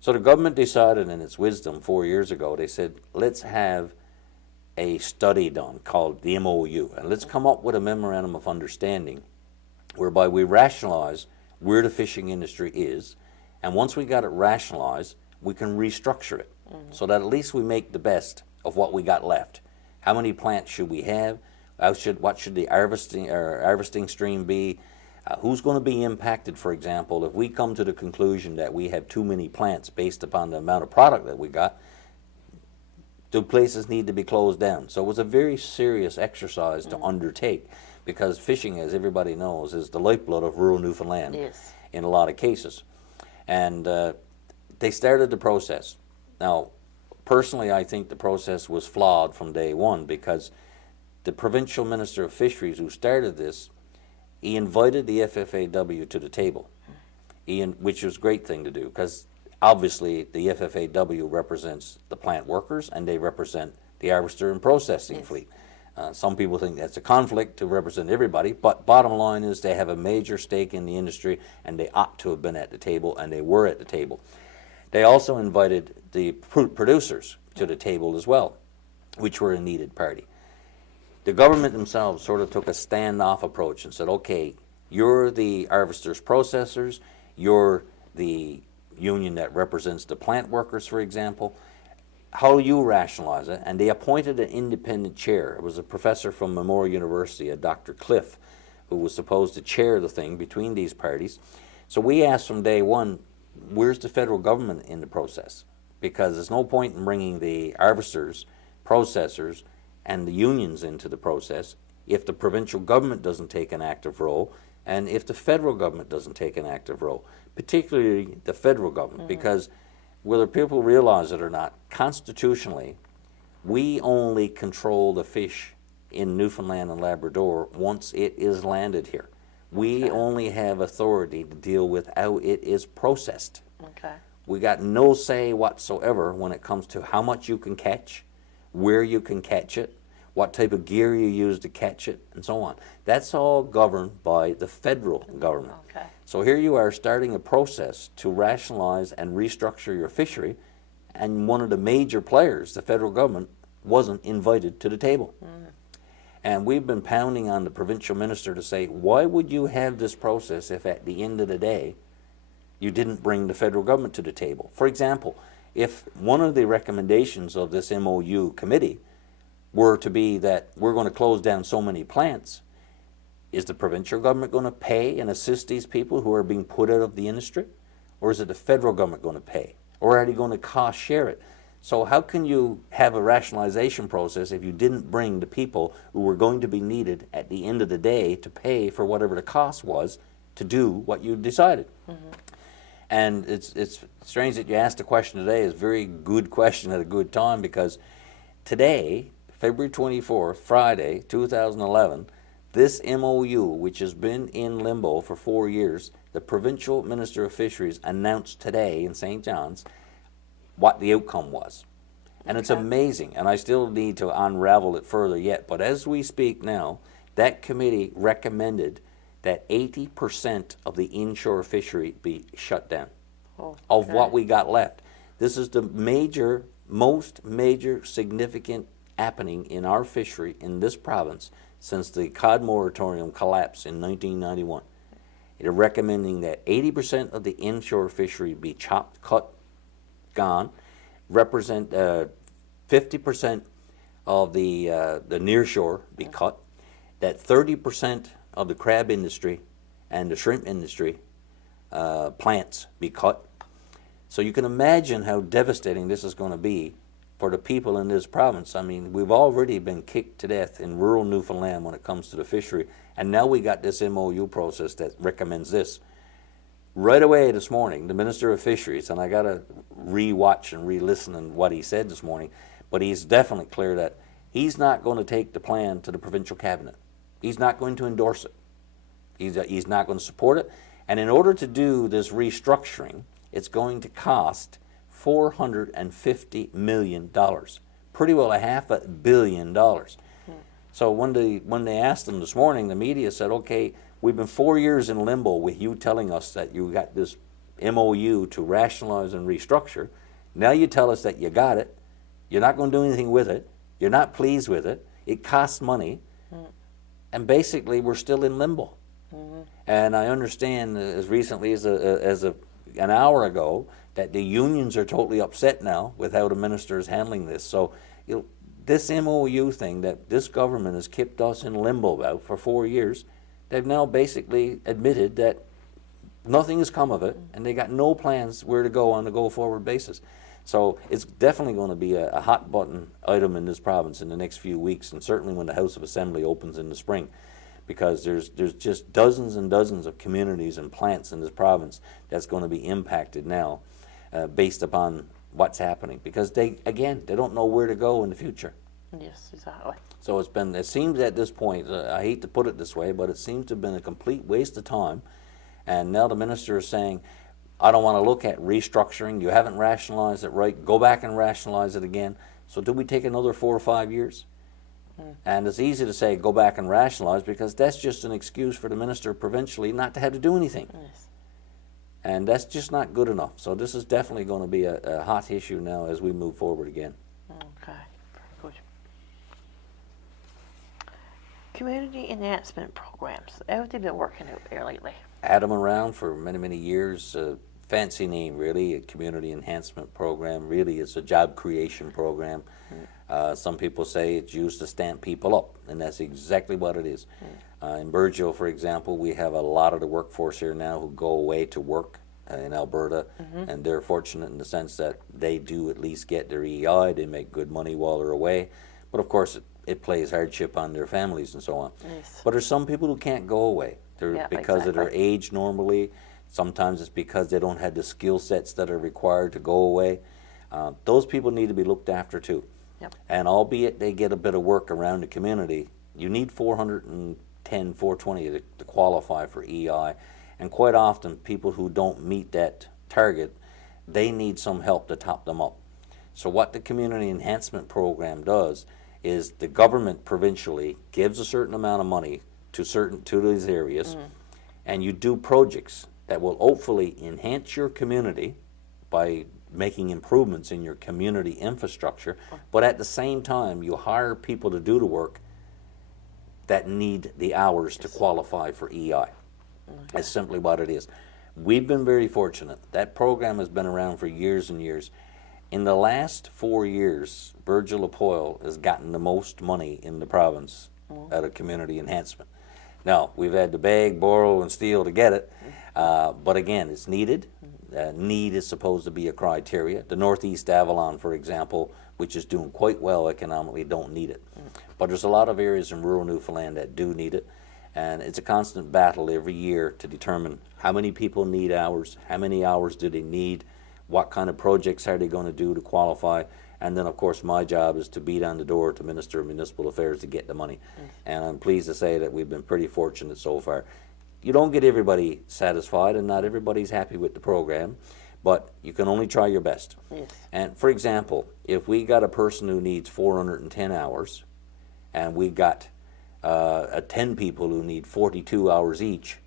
So the government decided in its wisdom 4 years ago, they said, let's have a study done called the MOU, and let's come up with a memorandum of understanding whereby we rationalize where the fishing industry is, and once we got it rationalized, we can restructure it so that at least we make the best of what we got left. How many plants should we have? What should the harvesting stream be? Who's going to be impacted, for example, if we come to the conclusion that we have too many plants based upon the amount of product that we got? Do places need to be closed down? So it was a very serious exercise to undertake, because fishing, as everybody knows, is the lifeblood of rural Newfoundland in a lot of cases. And they started the process. Now, personally, I think the process was flawed from day one, because the provincial minister of fisheries who started this, he invited the FFAW to the table, which was a great thing to do, because obviously the FFAW represents the plant workers and they represent the harvester and processing fleet. Some people think that's a conflict to represent everybody, but bottom line is they have a major stake in the industry and they ought to have been at the table, and they were at the table. They also invited the producers to the table as well, which were a needed party. The government themselves sort of took a standoff approach and said, okay, you're the harvesters, processors, you're the union that represents the plant workers, for example. How do you rationalize it? And they appointed an independent chair. It was a professor from Memorial University, a Dr. Cliff, who was supposed to chair the thing between these parties. So we asked from day one, where's the federal government in the process? Because there's no point in bringing the harvesters, processors, and the unions into the process if the provincial government doesn't take an active role, and if the federal government doesn't take an active role, particularly the federal government, because whether people realize it or not, constitutionally, we only control the fish in Newfoundland and Labrador once it is landed here. We only have authority to deal with how it is processed. We got no say whatsoever when it comes to how much you can catch, where you can catch it, what type of gear you use to catch it, and so on. That's all governed by the federal government. So here you are starting a process to rationalize and restructure your fishery, and one of the major players, the federal government, wasn't invited to the table. And we've been pounding on the provincial minister to say, why would you have this process if at the end of the day you didn't bring the federal government to the table? For example, if one of the recommendations of this MOU committee were to be that we're going to close down so many plants, is the provincial government going to pay and assist these people who are being put out of the industry? Or is it the federal government going to pay? Or are they going to cost share it? So how can you have a rationalization process if you didn't bring the people who were going to be needed at the end of the day to pay for whatever the cost was to do what you decided? And it's strange that you asked the question today. It's a very good question at a good time, because today, February 24th, Friday, 2011, this MOU, which has been in limbo for 4 years, the provincial minister of fisheries announced today in St. John's what the outcome was. And it's amazing, and I still need to unravel it further yet, but as we speak now, that committee recommended that 80% of the inshore fishery be shut down of what we got left. This is the most major significant happening in our fishery in this province since the cod moratorium collapsed in 1991. They're recommending that 80% of the inshore fishery be chopped, cut, gone, represent 50% of the nearshore be cut, that 30% of the crab industry and the shrimp industry plants be cut. So you can imagine how devastating this is going to be for the people in this province. I mean, we've already been kicked to death in rural Newfoundland when it comes to the fishery, and now we got this MOU process that recommends this. Right away this morning, the Minister of Fisheries, and I got to re-watch and re-listen to what he said this morning, but he's definitely clear that he's not going to take the plan to the provincial cabinet. He's not going to endorse it. He's not going to support it. And in order to do this restructuring, it's going to cost $450 million. Pretty well $500 million. So when they asked them this morning, the media said, okay, we've been 4 years in limbo with you telling us that you got this MOU to rationalize and restructure. Now you tell us that you got it. You're not going to do anything with it. You're not pleased with it. It costs money. And basically, we're still in limbo. And I understand as recently as an hour ago that the unions are totally upset now with how the minister is handling this. So this MOU thing that this government has kept us in limbo about for 4 years, they've now basically admitted that nothing has come of it, and they got no plans where to go on a go-forward basis. So it's definitely going to be a hot-button item in this province in the next few weeks, and certainly when the House of Assembly opens in the spring, because there's just dozens and dozens of communities and plants in this province that's going to be impacted now based upon what's happening, because they don't know where to go in the future. Yes, exactly. So it seems at this point, I hate to put it this way, but it seems to have been a complete waste of time. And now the minister is saying, I don't want to look at restructuring. You haven't rationalized it right. Go back and rationalize it again. So do we take another 4 or 5 years? And it's easy to say go back and rationalize, because that's just an excuse for the minister provincially not to have to do anything. Yes. And that's just not good enough. So this is definitely going to be a hot issue now as we move forward again. Okay, very good. Community enhancement programs. How have they been working out there lately? Had them around for many, many years. Fancy name, really, a community enhancement program. Really, it's a job creation program. Some people say it's used to stamp people up, and that's exactly what it is. In Burgeo, for example, we have a lot of the workforce here now who go away to work in Alberta, and they're fortunate in the sense that they do at least get their EI. They make good money while they're away, but of course it plays hardship on their families and so on. Yes. But there's some people who can't go away. Because of their age normally. Sometimes it's because they don't have the skill sets that are required to go away. Those people need to be looked after too. Yep. And albeit they get a bit of work around the community, you need 410, 420 to qualify for EI. And quite often people who don't meet that target, they need some help to top them up. So what the community enhancement program does is the government provincially gives a certain amount of money to these areas, and you do projects that will hopefully enhance your community by making improvements in your community infrastructure, but at the same time you hire people to do the work that need the hours to qualify for EI. That's simply what it is. We've been very fortunate. That program has been around for years and years. In the last 4 years, Burgeo-Lapoil has gotten the most money in the province out of community enhancement. Now, we've had to beg, borrow, and steal to get it, but again, it's needed. Need is supposed to be a criteria. The Northeast Avalon, for example, which is doing quite well economically, don't need it. But there's a lot of areas in rural Newfoundland that do need it, and it's a constant battle every year to determine how many people need hours, how many hours do they need, what kind of projects are they going to do to qualify. And then, of course, my job is to beat on the door to Minister of Municipal Affairs to get the money. And I'm pleased to say that we've been pretty fortunate so far. You don't get everybody satisfied, and not everybody's happy with the program, but you can only try your best. Yes. And, for example, if we got a person who needs 410 hours, and we got 10 people who need 42 hours each,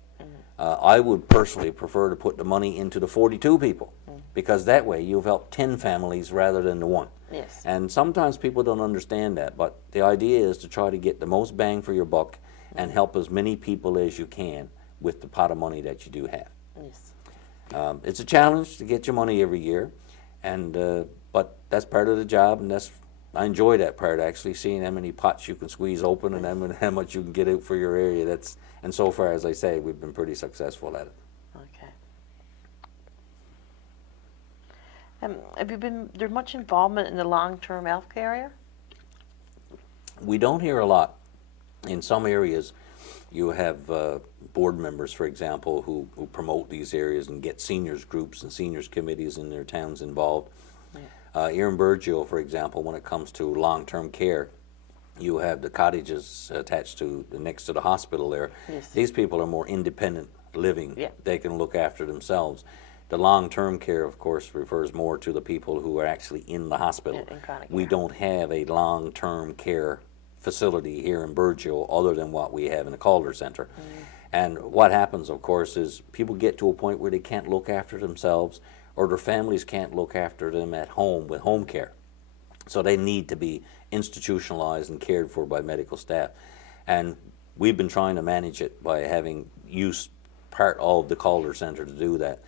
I would personally prefer to put the money into the 42 people, because that way you've helped 10 families rather than the one. Yes. And sometimes people don't understand that, but the idea is to try to get the most bang for your buck and help as many people as you can with the pot of money that you do have. Yes. It's a challenge to get your money every year, and but that's part of the job, and I enjoy that part, actually, seeing how many pots you can squeeze open and how much you can get out for your area. And so far, as I say, we've been pretty successful at it. Okay. Have you been there much involvement in the long-term health care area? We don't hear a lot. In some areas, you have board members, for example, who promote these areas and get seniors groups and seniors committees in their towns involved. Here in Burgeo, for example, when it comes to long-term care, You have the cottages attached to next to the hospital there. Yes. These people are more independent living. Yeah. They can look after themselves. The long-term care, of course, refers more to the people who are actually in the hospital. In chronic We care. don't have a long-term care facility here in Burgeo other than what we have in the Calder Center. And what happens, of course, is people get to a point where they can't look after themselves, or their families can't look after them at home with home care. So they need to be institutionalized and cared for by medical staff. And we've been trying to manage it by having use part of the Calder Center to do that.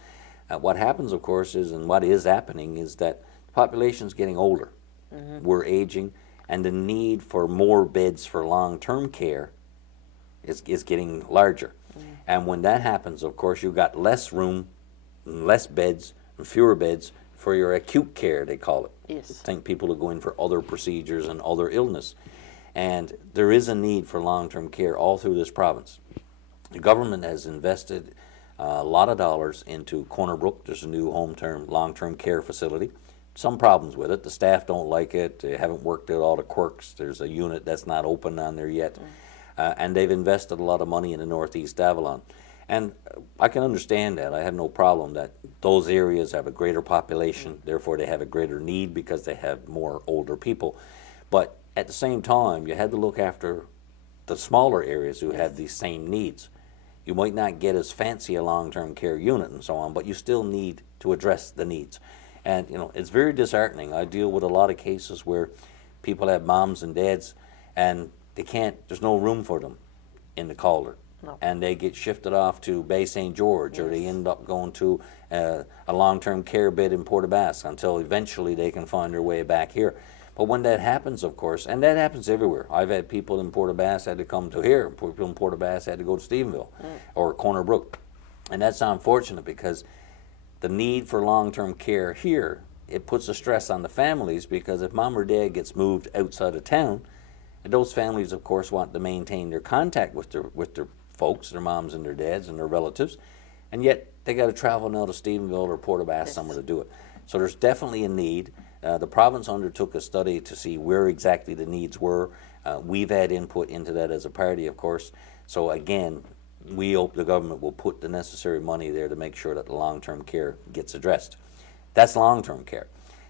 What happens, of course, is, and what is happening, is that the population is getting older. We're aging, and the need for more beds for long-term care is getting larger. And when that happens, of course, you've got less room, and less beds, and fewer beds for your acute care, they call it. Yes. Think people who go in for other procedures and other illness. And there is a need for long-term care all through this province. The government has invested a lot of dollars into Corner Brook. There's a new long-term care facility. Some problems with it. The staff don't like it. They haven't worked out all the quirks. There's a unit that's not open on there yet. And they've invested a lot of money in the Northeast Avalon. And I can understand that. I have no problem that those areas have a greater population, therefore they have a greater need because they have more older people. But at the same time, you had to look after the smaller areas who have these same needs. You might not get as fancy a long-term care unit and so on, but you still need to address the needs. And you know, it's very disheartening. I deal with a lot of cases where people have moms and dads and they can't, there's no room for them in the Calder. No. And they get shifted off to Bay St. George, or they end up going to a long-term care bed in Portabass until eventually they can find their way back here. But when that happens, of course, and that happens everywhere. I've had people in Portabass had to come to here, people in Portabass had to go to Stephenville or Corner Brook. And that's unfortunate because the need for long-term care here, it puts a stress on the families, because if mom or dad gets moved outside of town, and those families, of course, want to maintain their contact with their folks, their moms and their dads and their relatives, and yet they got to travel now to Stephenville or Portabass somewhere to do it. So there's definitely a need. The province undertook a study to see where exactly the needs were. We've had input into that as a party, of course. So again, we hope the government will put the necessary money there to make sure that the long-term care gets addressed. That's long-term care.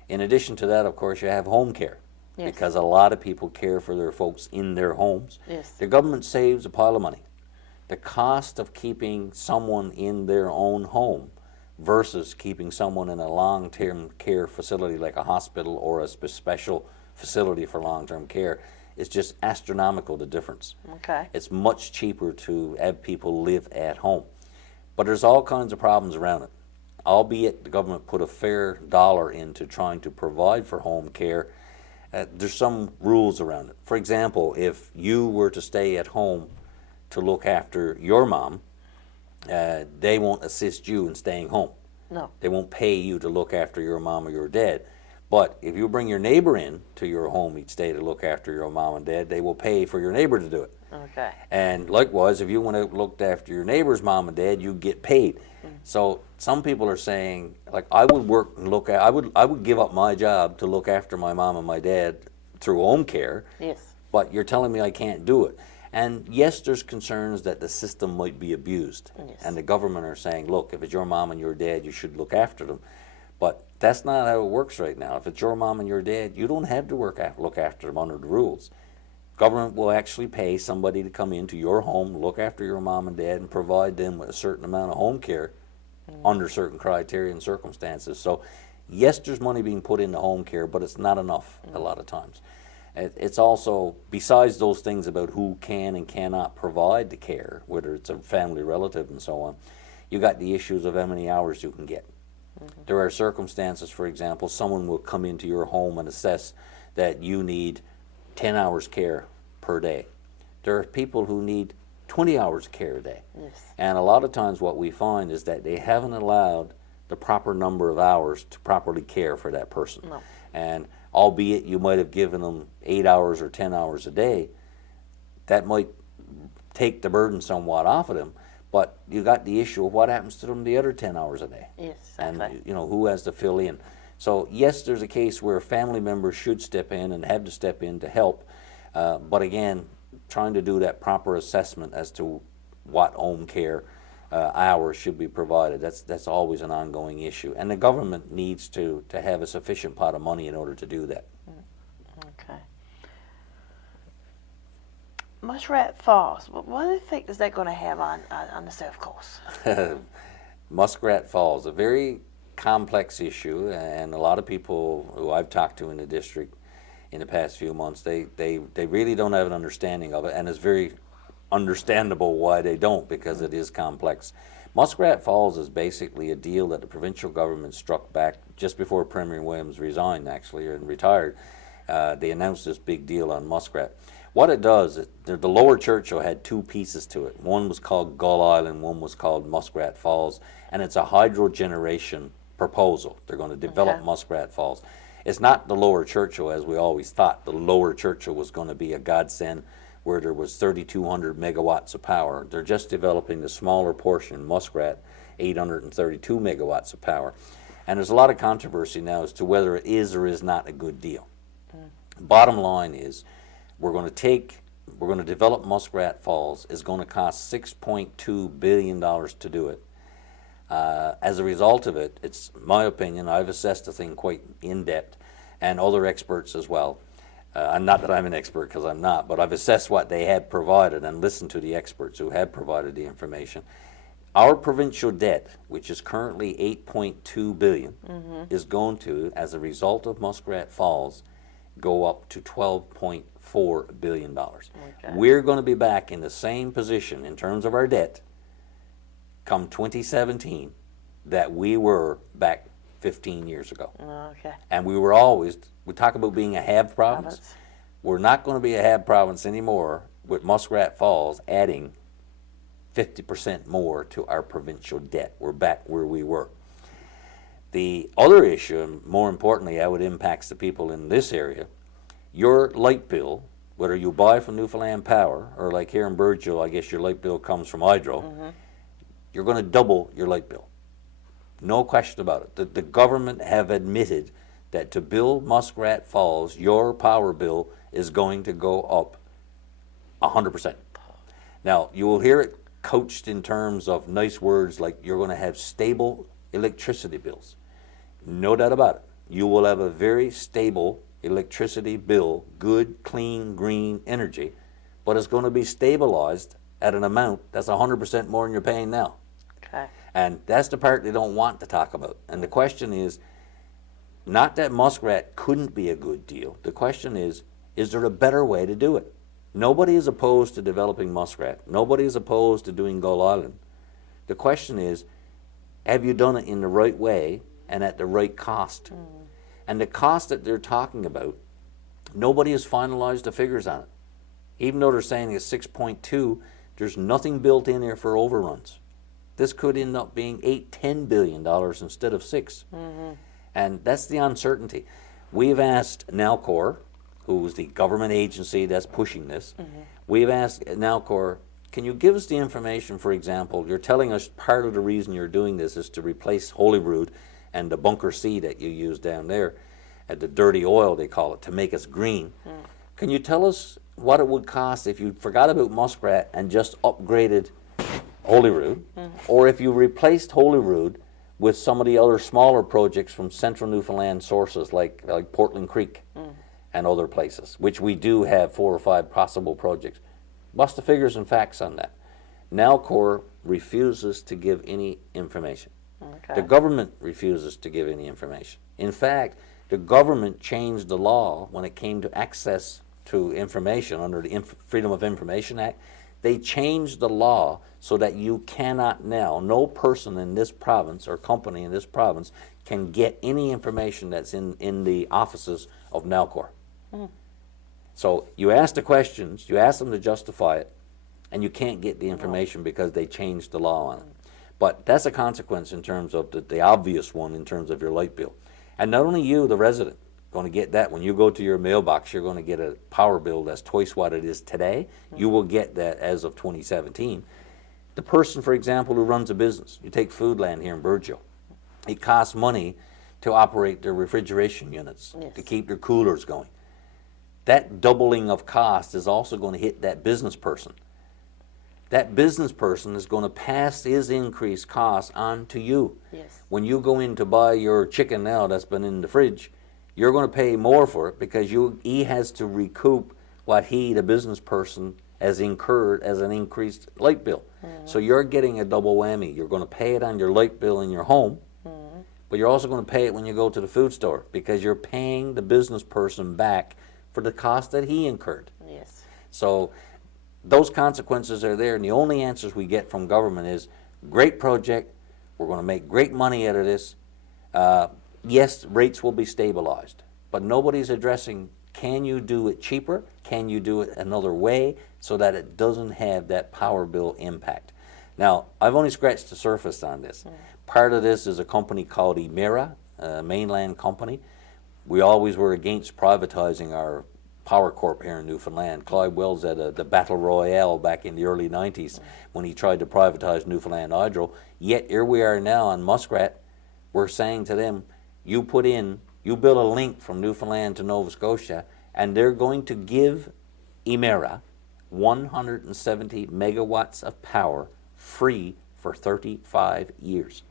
In addition to that, of course, you have home care. Yes. Because a lot of people care for their folks in their homes. Yes. The government saves a pile of money. The cost of keeping someone in their own home versus keeping someone in a long-term care facility like a hospital or a special facility for long-term care is just astronomical, the difference. Okay. It's much cheaper to have people live at home. But there's all kinds of problems around it. Albeit the government put a fair dollar into trying to provide for home care, there's some rules around it. For example, if you were to stay at home to look after your mom, they won't assist you in staying home. No. They won't pay you to look after your mom or your dad. But if you bring your neighbor in to your home each day to look after your mom and dad, they will pay for your neighbor to do it. Okay. And likewise, if you went out and looked after your neighbor's mom and dad, you get paid. So some people are saying, like, I would work and look at, I would give up my job to look after my mom and my dad through home care. Yes. But you're telling me I can't do it. And yes, there's concerns that the system might be abused. Yes. And the government are saying, look, if it's your mom and your dad, you should look after them. But that's not how it works right now. If it's your mom and your dad, you don't have to look after them under the rules. Government will actually pay somebody to come into your home, look after your mom and dad, and provide them with a certain amount of home care under certain criteria and circumstances. So yes, there's money being put into home care, but it's not enough a lot of times. It's also, besides those things about who can and cannot provide the care, whether it's a family relative and so on, you got the issues of how many hours you can get. There are circumstances, for example, someone will come into your home and assess that you need 10 hours care per day. There are people who need 20 hours of care a day. Yes. And a lot of times what we find is that they haven't allowed the proper number of hours to properly care for that person. No. And albeit you might have given them 8 hours or 10 hours a day, that might take the burden somewhat off of them. But you got the issue of what happens to them the other 10 hours a day. Yes, And exactly. you know, who has to fill in. So yes, there's a case where family members should step in and have to step in to help. But again, trying to do that proper assessment as to what home care hours should be provided, that's always an ongoing issue. And the government needs to have a sufficient pot of money in order to do that. Okay. Muskrat Falls, what effect is that going to have on the South Coast? Muskrat Falls, a very complex issue, and a lot of people who I've talked to in the district in the past few months, they really don't have an understanding of it, and it's very understandable why they don't, because it is complex. Muskrat Falls is basically a deal that the provincial government struck back just before Premier Williams resigned, actually, and retired. They announced this big deal on Muskrat. What it does, the Lower Churchill had two pieces to it. One was called Gull Island, one was called Muskrat Falls, and it's a hydrogeneration proposal. They're going to develop Muskrat Falls. It's not the Lower Churchill as we always thought. The Lower Churchill was going to be a godsend where there was 3,200 megawatts of power. They're just developing the smaller portion, Muskrat, 832 megawatts of power. And there's a lot of controversy now as to whether it is or is not a good deal. Bottom line is, we're going to develop Muskrat Falls. It's going to cost $6.2 billion to do it. As a result of it, it's my opinion, I've assessed the thing quite in depth, and other experts as well. Not that I'm an expert, because I'm not, but I've assessed what they have provided and listened to the experts who have provided the information. Our provincial debt, which is currently $8.2 billion, is going to, as a result of Muskrat Falls, go up to $12.4 billion. We're going to be back in the same position in terms of our debt come 2017 that we were back 15 years ago. And we were always, we talk about being a have province. We're not going to be a have province anymore with Muskrat Falls adding 50% more to our provincial debt. We're back where we were. The other issue, and more importantly, how it impacts the people in this area, your light bill, whether you buy from Newfoundland Power, or like here in Burgeo, I guess your light bill comes from Hydro, you're going to double your light bill. No question about it. The government have admitted that to build Muskrat Falls, your power bill is going to go up 100%. Now, you will hear it couched in terms of nice words like you're going to have stable electricity bills. No doubt about it. You will have a very stable electricity bill, good, clean, green energy, but it's going to be stabilized at an amount that's 100% more than you're paying now. And that's the part they don't want to talk about. And the question is, not that Muskrat couldn't be a good deal. The question is there a better way to do it? Nobody is opposed to developing Muskrat. Nobody is opposed to doing Gull Island. The question is, have you done it in the right way and at the right cost? And the cost that they're talking about, nobody has finalized the figures on it. Even though they're saying it's 6.2, there's nothing built in there for overruns. This could end up being $8–10 billion instead of $6. And that's the uncertainty. We've asked Nalcor, who's the government agency that's pushing this, we've asked Nalcor, can you give us the information, for example, you're telling us part of the reason you're doing this is to replace Holyrood and the bunker C that you use down there, and the dirty oil they call it, to make us green. Can you tell us what it would cost if you forgot about Muskrat and just upgraded Holyrood, or if you replaced Holyrood with some of the other smaller projects from central Newfoundland sources like Portland Creek and other places, which we do have 4 or 5 possible projects. What's the figures and facts on that? Nalcor refuses to give any information. The government refuses to give any information. In fact, the government changed the law when it came to access to information under the Freedom of Information Act. They changed the law so that you cannot now, no person in this province or company in this province can get any information that's in the offices of Nalcor. So you ask the questions, you ask them to justify it, and you can't get the information because they changed the law on it. But that's a consequence in terms of the obvious one in terms of your light bill. And not only you, the resident, going to get that. When you go to your mailbox, you're going to get a power bill that's twice what it is today. You will get that as of 2017. The person, for example, who runs a business, you take Foodland here in Burgeo, it costs money to operate their refrigeration units, to keep their coolers going. that doubling of cost is also going to hit that business person. That business person is going to pass his increased cost on to you. Yes. When you go in to buy your chicken now that's been in the fridge, you're going to pay more for it because he has to recoup what he, the business person, has incurred as an increased light bill. So you're getting a double whammy. You're going to pay it on your light bill in your home, but you're also going to pay it when you go to the food store because you're paying the business person back for the cost that he incurred. Yes. So those consequences are there, and the only answers we get from government is, great project, we're going to make great money out of this. Yes, rates will be stabilized, but nobody's addressing, can you do it cheaper? Can you do it another way so that it doesn't have that power bill impact? Now, I've only scratched the surface on this. Part of this is a company called MHA, a mainland company. We always were against privatizing our Power Corp here in Newfoundland. Clive Wells had the battle royale back in the early 90s when he tried to privatize Newfoundland Hydro. Yet here we are now on Muskrat. We're saying to them, you build a link from Newfoundland to Nova Scotia, and they're going to give MHA 170 megawatts of power free for 35 years.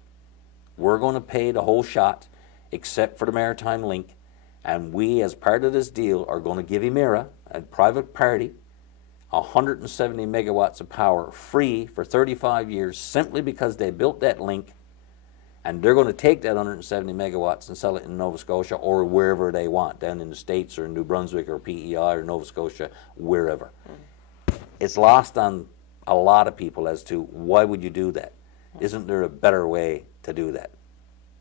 We're going to pay the whole shot except for the maritime link. And we, as part of this deal, are going to give MHA, a private party, 170 megawatts of power free for 35 years simply because they built that link, and they're going to take that 170 megawatts and sell it in Nova Scotia or wherever they want, down in the States or New Brunswick or PEI or Nova Scotia, wherever. It's lost on a lot of people as to why would you do that? Isn't there a better way to do that?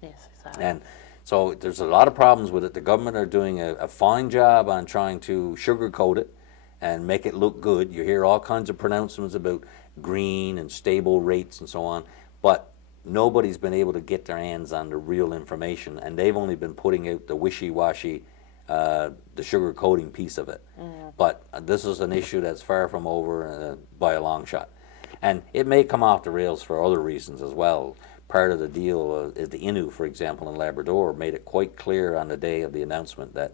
Yes, exactly. And so there's a lot of problems with it. The government are doing a fine job on trying to sugarcoat it and make it look good. You hear all kinds of pronouncements about green and stable rates and so on, but nobody's been able to get their hands on the real information, and they've only been putting out the wishy-washy, the sugarcoating piece of it. But this is an issue that's far from over by a long shot. And it may come off the rails for other reasons as well. Part of the deal is the Innu, for example, in Labrador, made it quite clear on the day of the announcement that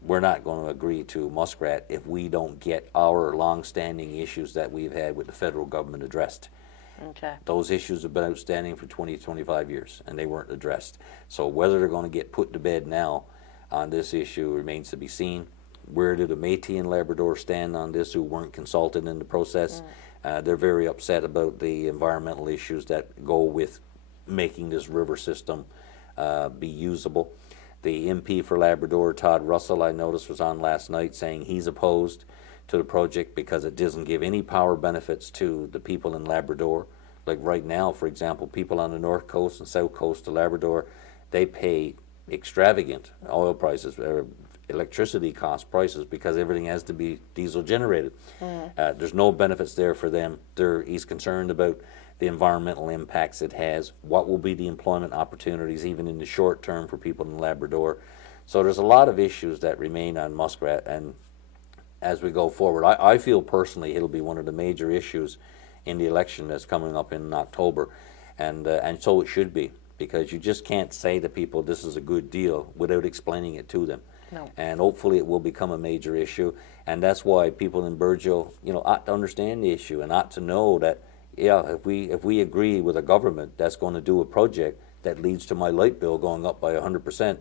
we're not going to agree to Muskrat if we don't get our long-standing issues that we've had with the federal government addressed. Okay. Those issues have been outstanding for 20, 25 years, and they weren't addressed. So whether they're going to get put to bed now on this issue remains to be seen. Where do the Métis in Labrador stand on this, who weren't consulted in the process? They're very upset about the environmental issues that go with making this river system be usable. The MP for Labrador, Todd Russell, I noticed was on last night saying he's opposed to the project because it doesn't give any power benefits to the people in Labrador. Like right now, for example, people on the north coast and south coast of Labrador, they pay extravagant oil prices, electricity cost prices, because everything has to be diesel generated. There's no benefits there for them. He's concerned about the environmental impacts it has, what will be the employment opportunities even in the short term for people in Labrador. So there's a lot of issues that remain on Muskrat, and as we go forward, I feel personally it'll be one of the major issues in the election that's coming up in October, and so it should be, because you just can't say to people this is a good deal without explaining it to them. No. And hopefully it will become a major issue, and that's why people in Burgeo, ought to understand the issue and ought to know that, yeah, if we agree with a government that's going to do a project that leads to my light bill going up by 100%,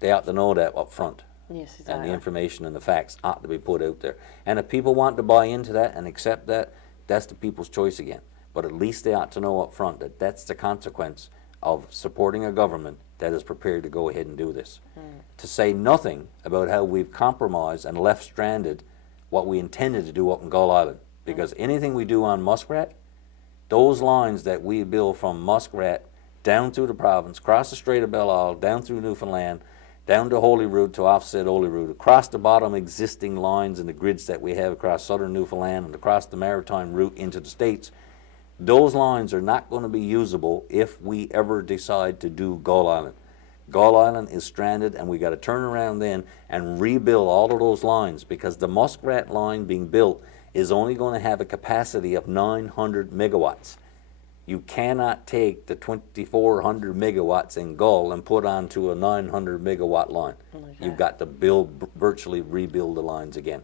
they ought to know that up front. Yes, exactly. And the information and the facts ought to be put out there. And if people want to buy into that and accept that, that's the people's choice again. But at least they ought to know up front that that's the consequence of supporting a government that is prepared to go ahead and do this. To say nothing about how we've compromised and left stranded what we intended to do up in Gull Island. Because anything we do on Muskrat, those lines that we build from Muskrat down through the province, across the Strait of Belle Isle, down through Newfoundland, down to Holyrood, to offset Holyrood, across the bottom existing lines and the grids that we have across southern Newfoundland and across the maritime route into the States, those lines are not going to be usable if we ever decide to do Gull Island. Gull Island is stranded, and we got to turn around then and rebuild all of those lines, because the Muskrat line being built is only going to have a capacity of 900 megawatts. You cannot take the 2,400 megawatts in Gull and put onto a 900 megawatt line. Okay. You've got to virtually rebuild the lines again.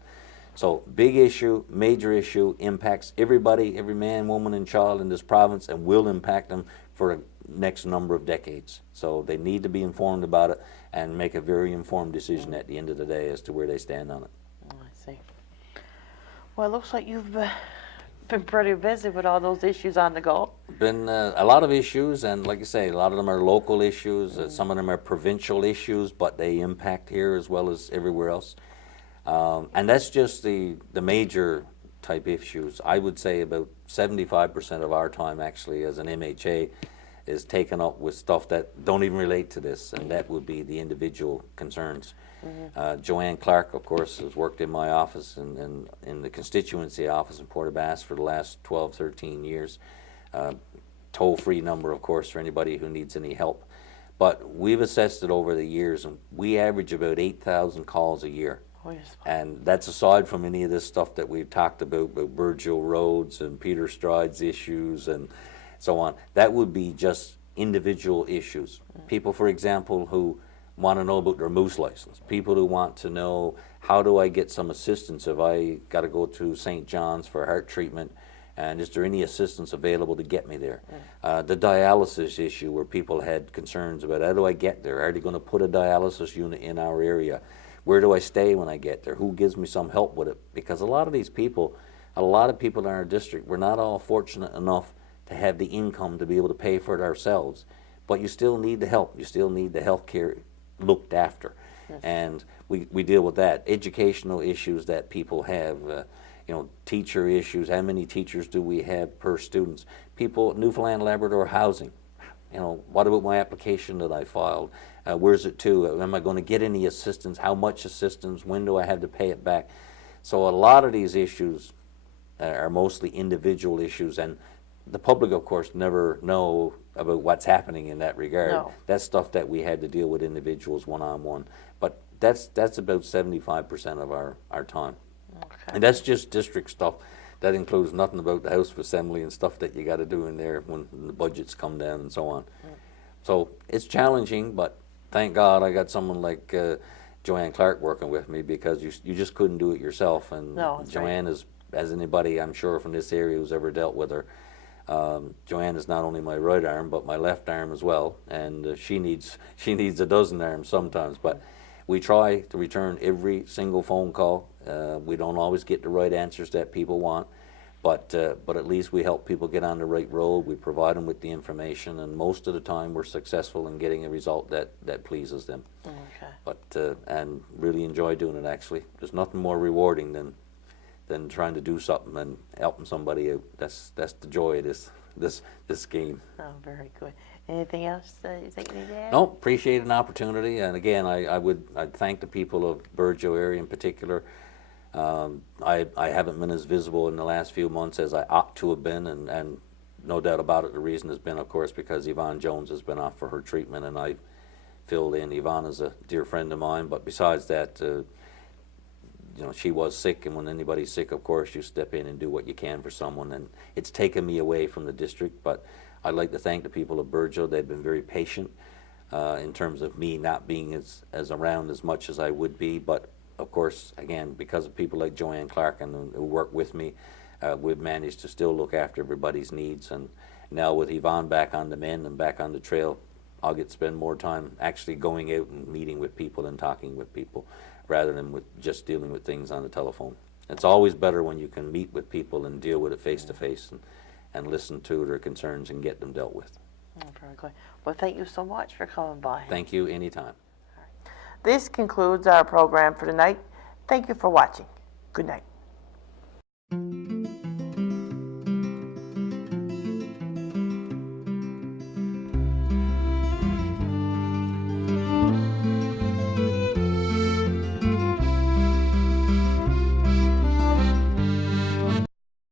So big issue, major issue, impacts everybody, every man, woman, and child in this province, and will impact them for the next number of decades. So they need to be informed about it and make a very informed decision at the end of the day as to where they stand on it. Oh, I see. Well, it looks like you've been pretty busy with all those issues on the go. Been a lot of issues, and like I say, a lot of them are local issues. Some of them are provincial issues, but they impact here as well as everywhere else. And that's just the major type issues. I would say about 75% of our time actually as an MHA is taken up with stuff that don't even relate to this, and that would be the individual concerns. Joanne Clark, of course, has worked in my office and in the constituency office in Port aux Basques for the last 12, 13 years. Toll-free number, of course, for anybody who needs any help. But we've assessed it over the years, and we average about 8,000 calls a year. Oh, yes. And that's aside from any of this stuff that we've talked about Burgeo roads and Peter Stride's issues and so on. That would be just individual issues. People, for example, who want to know about their moose license. People who want to know, how do I get some assistance if I got to go to St. John's for heart treatment, and is there any assistance available to get me there? The dialysis issue, where people had concerns about, how do I get there? Are they going to put a dialysis unit in our area? Where do I stay when I get there? Who gives me some help with it? Because a lot of these people, a lot of people in our district, we're not all fortunate enough to have the income to be able to pay for it ourselves. But you still need the help. You still need the health care looked after. Yes. And we deal with that. Educational issues that people have, you know, teacher issues. How many teachers do we have per students? People, Newfoundland Labrador housing. You know, what about my application that I filed? Where's it to? Am I going to get any assistance? How much assistance? When do I have to pay it back? So a lot of these issues are mostly individual issues, and the public, of course, never know about what's happening in that regard. No. That's stuff that we had to deal with individuals one-on-one. But that's about 75% of our time. Okay. And that's just district stuff. That includes nothing about the House of Assembly and stuff that you got to do in there when the budgets come down and so on. So it's challenging, but thank God I got someone like Joanne Clark working with me, because you just couldn't do it yourself. And No, Joanne is, as anybody I'm sure from this area who's ever dealt with her, Joanne is not only my right arm but my left arm as well, and she needs a dozen arms sometimes. But we try to return every single phone call. We don't always get the right answers that people want, but at least we help people get on the right road. We provide them with the information, and most of the time we're successful in getting a result that pleases them. Okay. But and really enjoy doing it. Actually, there's nothing more rewarding than trying to do something and helping somebody out. That's the joy of this game. Oh, very good. Anything else that you think you need to add? No, appreciate an opportunity, and again, I'd thank the people of Burgeo area in particular. I haven't been as visible in the last few months as I ought to have been, and no doubt about it, the reason has been, of course, because Yvonne Jones has been off for her treatment, and I filled in. Yvonne is a dear friend of mine, but besides that, you know, she was sick, and when anybody's sick, of course, you step in and do what you can for someone, and it's taken me away from the district. But I'd like to thank the people of Burgeo. They've been very patient in terms of me not being as around as much as I would be. But of course, again, because of people like Joanne Clark and who work with me, we've managed to still look after everybody's needs. And now with Yvonne back on the mend and back on the trail, I'll get to spend more time actually going out and meeting with people and talking with people, rather than with just dealing with things on the telephone. It's always better when you can meet with people and deal with it face to face and listen to their concerns and get them dealt with. Oh, very good. Well, thank you so much for coming by. Thank you, anytime. This concludes our program for tonight. Thank you for watching. Good night.